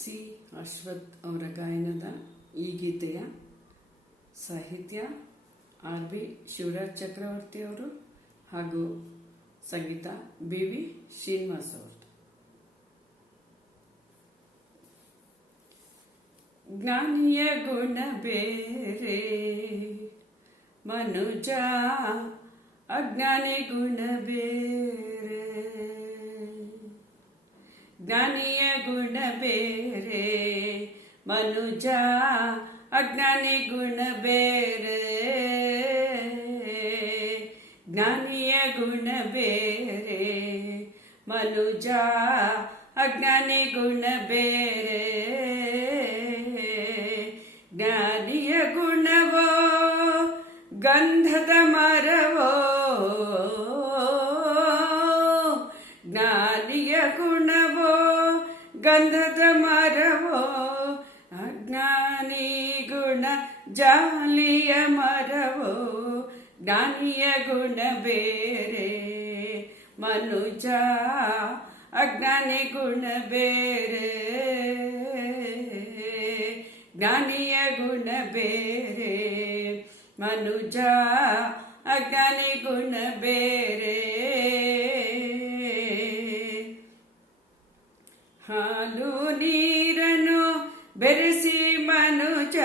C Ashwath ಅವರ ಗಾಯನದ ಈ ಗೀತೆಯ ಸಾಹಿತ್ಯ ಆರ್.ಬಿ. ಶಿವರಾಜ್ ಚಕ್ರವರ್ತಿ ಅವರು ಹಾಗೂ ಸಂಗೀತ ಬಿ.ವಿ. ಶ್ರೀನಿವಾಸ್ ಅವರು. ಜ್ಞಾನಿಯ ಗುಣ ಬೇರೆ ಮನುಜ, ಅಜ್ಞಾನಿ ಗುಣ ಬೇರೆ. ಜ್ಞಾನಿಯ ಗುಣ ಬೇರೆ ಮನುಜ, ಅಜ್ಞಾನಿ ಗುಣ ಬೇರೆ. ಜ್ಞಾನಿಯ ಗುಣ ಬೇರೆ ಮನುಜ, ಅಜ್ಞಾನಿ ಗುಣ ಬೇರೆ. ಜ್ಞಾನಿಯ ಗುಣವೋ ಗಂಧದ ಮರವೋ, ಜ್ಞಾನಿಯ ಗುಣವೋ ಗಂಧದ ಮರವೋ, ಅಜ್ಞಾನಿ ಗುಣ ಜಾಲಿಯ ಮರವೋ. ಜ್ಞಾನಿಯ ಗುಣ ಬೇರೆ ಮನುಜ, ಅಜ್ಞಾನಿ ಗುಣ ಬೇರೆ. ಜ್ಞಾನಿಯ ಗುಣ ಬೇರೆ ಮನುಜ, ಅಜ್ಞಾನಿ ಗುಣ ಬೇರೆ. ಹಾಲು ನೀರನ್ನು ಬೆರೆಸಿ ಮನುಜ,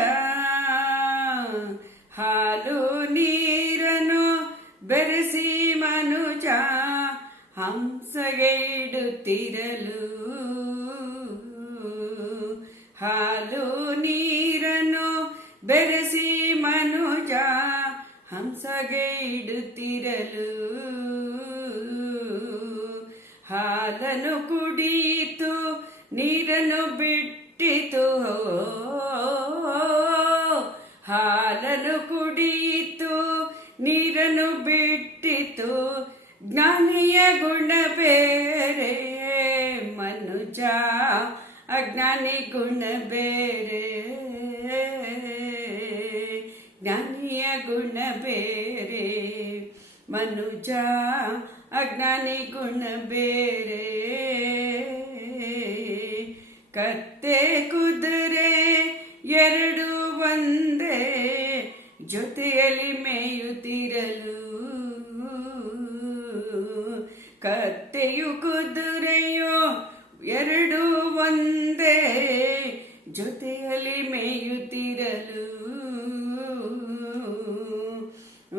ಹಾಲು ನೀರನ್ನು ಬೆರೆಸಿ ಮನುಜ, ಹಂಸಗೆ ಇಡುತ್ತಿರಲು. ಹಾಲು ನೀರನ್ನು ಬೆರೆಸಿ ಮನುಜ, ಹಂಸಗೆ ಇಡುತ್ತಿರಲು. ಹಾಲನ್ನು ಕುಡಿಯಿತು ನೀರನ್ನು ಬಿಟ್ಟಿತು, ಹಾಲನ್ನು ಕುಡಿಯಿತು ನೀರನ್ನು ಬಿಟ್ಟಿತು. ಜ್ಞಾನಿಯ ಗುಣ ಬೇರೆ ಮನುಜ, ಅಜ್ಞಾನಿ ಗುಣ ಬೇರೆ. ಜ್ಞಾನಿಯ ಗುಣ ಬೇರೆ ಮನುಜ, ಅಜ್ಞಾನಿ ಗುಣ ಬೇರೆ. ಕತ್ತೆ ಕುದುರೆ ಎರಡು ಒಂದೇ, ಜೊತೆಯಲ್ಲಿ ಮೇಯುತ್ತಿರಲು. ಕತ್ತೆಯು ಕುದುರೆಯೋ ಎರಡು ಒಂದೇ, ಜೊತೆಯಲ್ಲಿ ಮೇಯುತ್ತಿರಲು.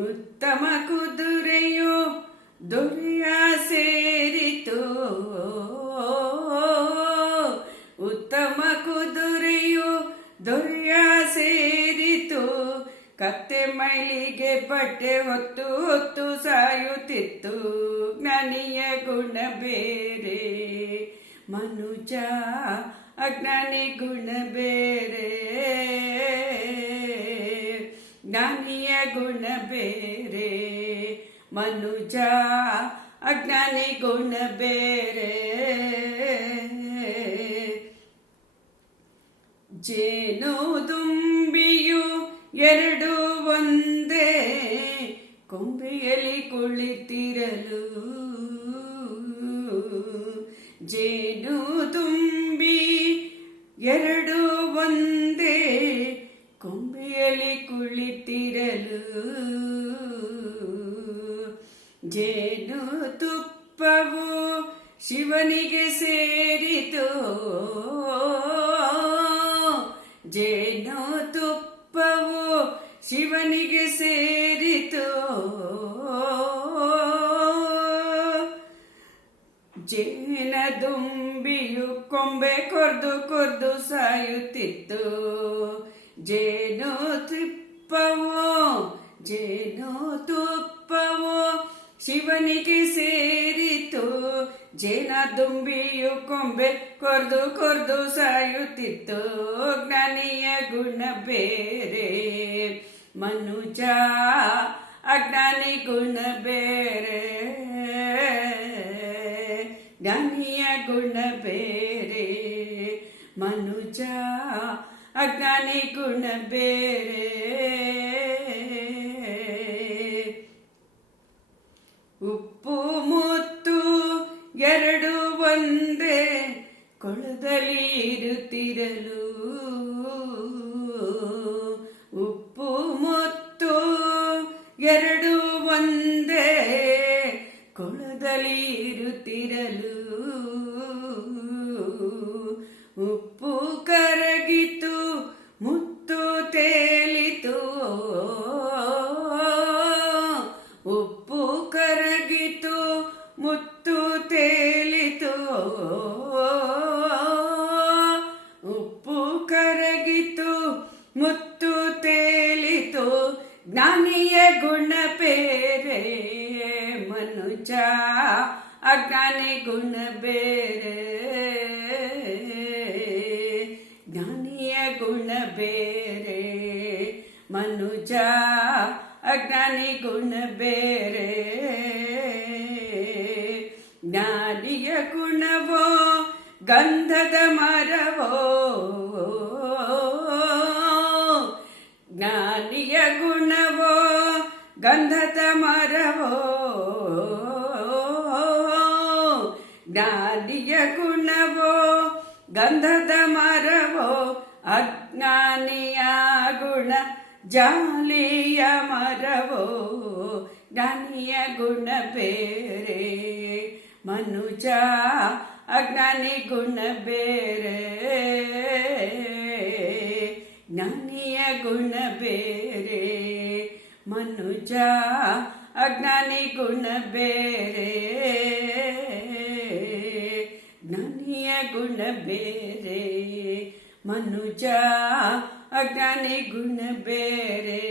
ಉತ್ತಮ ಕುದುರೆಯು ದೊರೆಯ ಸೇರಿತು, ಉತ್ತಮ ಕುದುರೆಯು ದೊರೆಯ ಸೇರಿತು. ಕತ್ತೆ ಮೈಲಿಗೆ ಬಟ್ಟೆ ಹೊತ್ತು ಹೊತ್ತು ಸಾಯುತ್ತಿತ್ತು. ಜ್ಞಾನಿಯ ಗುಣ ಬೇರೆ ಮನುಜ, ಅಜ್ಞಾನಿ ಗುಣ ಬೇರೆ. ಜ್ಞಾನಿಯ ಗುಣ ಬೇರೆ ಮನುಜ, ಅಜ್ಞಾನಿ ಗುಣ ಬೇರೆ. ಜೇನು ದುಂಬಿಯು ಎರಡು ಒಂದೇ, ಕೊಂಬೆಯಲ್ಲಿ ಕುಳಿತಿರಲು. ಜೇನು ತುಂಬಿ ಎರಡು ಒಂದೇ, ಕೊಂಬೆಯಲ್ಲಿ ಕುಳಿತಿರಲು. ಜೇನು ತುಪ್ಪವು ಶಿವನಿಗೆ ಸೇರಿತು, ಜೇನು ತುಪ್ಪವು ಶಿವನಿಗೆ ಸೇರಿತು. ಜೇನ ದುಂಬಿಯು ಕೊಂಬೆ ಕೊರ್ದು ಕೊರ್ದು ಸಾಯುತ್ತಿತ್ತು. ಜೇನು ತುಪ್ಪವೋ ಜೇನು ತುಪ್ಪವೋ ಶಿವನಿಗೆ ಸೇರಿತು. ಜೇನ ದುಂಬಿಯು ಕೊಂಬೆ ಕೊರ್ದು ಕೊರ್ದು ಸಾಯುತ್ತಿತ್ತು. ಜ್ಞಾನಿಯ ಗುಣ ಬೇರೆ ಮನುಜ, ಅಜ್ಞಾನಿ ಗುಣ ಬೇರೆ. ಜ್ಞಾನಿಯ ಗುಣ ಬೇರೆ ಮನುಜ, ಅಜ್ಞಾನಿ ಗುಣ ಬೇರೆ. ಉಪ್ಪು ಮುತ್ತು ಎರಡು ಒಂದೇ, ಕೊಳದ ಕೊಳದಲ್ಲಿ ಇರುತ್ತಿರಲು ಉಪ್ಪು ಮತ್ತು ಎರಡು ಒಂದೇ ಕೊಳದಲ್ಲಿ ಇರುತ್ತಿರಲು ಉಪ್ಪು ಕರಗಿತು ಮುತ್ತು ತೇಲಿತು ಉಪ್ಪು ಕರಗಿತು ಮುತ್ತು ತೇಲಿತು ಉಪ್ಪು ಕರಗಿತು ಮುತ್ತು ತೇಲಿತು ಜ್ಞಾನಿಯ ಗುಣ ಬೇರೆ ಮನುಜ ಅಜ್ಞಾನಿ ಗುಣ ಬೇರೆ ಜ್ಞಾನಿಯ ಗುಣ ಬೇರೆ ಮನುಜ ಅಜ್ಞಾನಿ ಗುಣ ಬೇರೆ ಜ್ಞಾನಿಯ ಗುಣವೋ ಗಂಧದ ಮರವೋ ಜ್ಞಾನಿಯ ಗುಣವೋ ಗಂಧದ ಮರವೋ ಜ್ಞಾನಿಯ ಗುಣವೋ ಗಂಧದ ಮರವೋ ಅಜ್ಞಾನಿಯ ಗುಣ ಜಾಲಿಯ ಮರವೋ ಜ್ಞಾನಿಯ ಗುಣ ಬೇರೆ ಮನುಜ ಅಜ್ಞಾನಿ ಗುಣ ಬೇರೆ ಜ್ಞಾನಿಯ ಗುಣ ಬೇರೆ ಮನುಜ ಅಜ್ಞಾನಿ ಗುಣ ಬೇರೆ ಜ್ಞಾನಿಯ ಗುಣ ಬೇರೆ ಮನುಜ ಅಜ್ಞಾನಿ ಗುಣ ಬೇರೆ